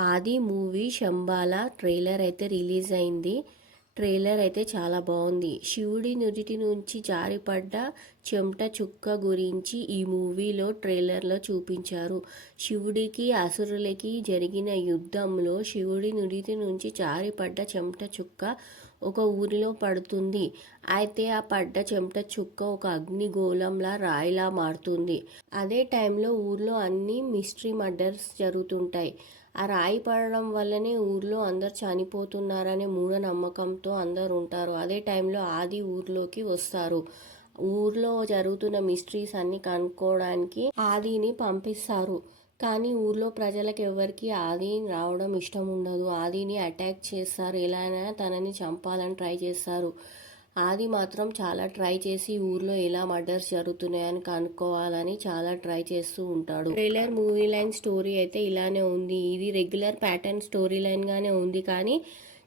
ఆది movie Shambhala trailer అయితే release అయింది. ట్రైలర్ అయితే చాలా బాగుంది. శివుడి నుదిటి నుంచి జారిపడ్డ చెమట చుక్క గురించి ఈ మూవీలో ట్రైలర్లో చూపించారు. శివుడికి అసురులకి జరిగిన యుద్ధంలో శివుడి నుదిటి నుంచి జారిపడ్డ చెమట చుక్క ఒక ఊరిలో పడుతుంది. అయితే ఆ పడ్డ చెమట చుక్క ఒక అగ్నిగోళంలా రాయిలా మారుతుంది. అదే టైంలో ఊర్లో అన్ని మిస్టరీ మర్డర్స్ జరుగుతుంటాయి. ఆ రాయి పడడం వల్లనే ఊర్లో అందరు చనిపోతున్నారనే మూఢనమ్మకంతో అందరు ఉంటారు. అదే టైంలో ఆది ఊర్లోకి వస్తారు. ఊర్లో జరుగుతున్న మిస్టరీస్ అన్ని కనుక్కోవడానికి ఆదిని పంపిస్తారు. కానీ ఊర్లో ప్రజలకు ఎవరికి ఆది రావడం ఇష్టం ఉండదు. ఆదిని అటాక్ చేస్తారు. ఎలా అయినా తనని చంపాలని ట్రై చేస్తారు. ఆది మాత్రం చాలా ట్రై చేసి ఊర్లో ఎలా మర్డర్స్ జరుగుతున్నాయని కనుక్కోవాలని చాలా ట్రై చేస్తూ ఉంటాడు. ట్రైలర్ మూవీ లైన్ స్టోరీ అయితే ఇలానే ఉంది. ఇది రెగ్యులర్ ప్యాటర్న్ స్టోరీ లైన్ గానే ఉంది. కానీ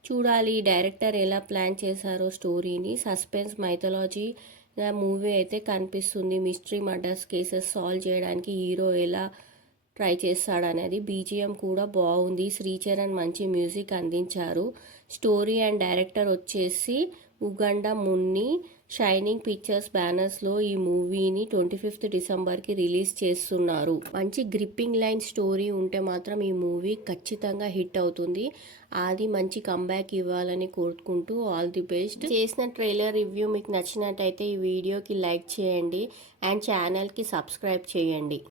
చూడాలి డైరెక్టర్ ఎలా ప్లాన్ చేశారో స్టోరీని. సస్పెన్స్ మైథాలజీ మూవీ అయితే కనిపిస్తుంది. మిస్టరీ మర్డర్స్ కేసెస్ సాల్వ్ చేయడానికి హీరో ఎలా ట్రై చేస్తాడనేది. బీజిఎం కూడా బాగుంది. శ్రీచరణ్ మంచి మ్యూజిక్ అందించారు. స్టోరీ అండ్ డైరెక్టర్ వచ్చేసి ఉగండ మున్ని. షైనింగ్ పిక్చర్స్ బ్యానర్స్లో ఈ మూవీని 25th డిసెంబర్కి రిలీజ్ చేస్తున్నారు. మంచి గ్రిప్పింగ్ లైన్ స్టోరీ ఉంటే మాత్రం ఈ మూవీ ఖచ్చితంగా హిట్ అవుతుంది. ఆది మంచి కంబ్యాక్ ఇవ్వాలని కోరుకుంటూ ఆల్ ది బెస్ట్. చేసిన ట్రైలర్ రివ్యూ మీకు నచ్చినట్టయితే ఈ వీడియోకి లైక్ చేయండి అండ్ ఛానల్కి సబ్స్క్రైబ్ చేయండి.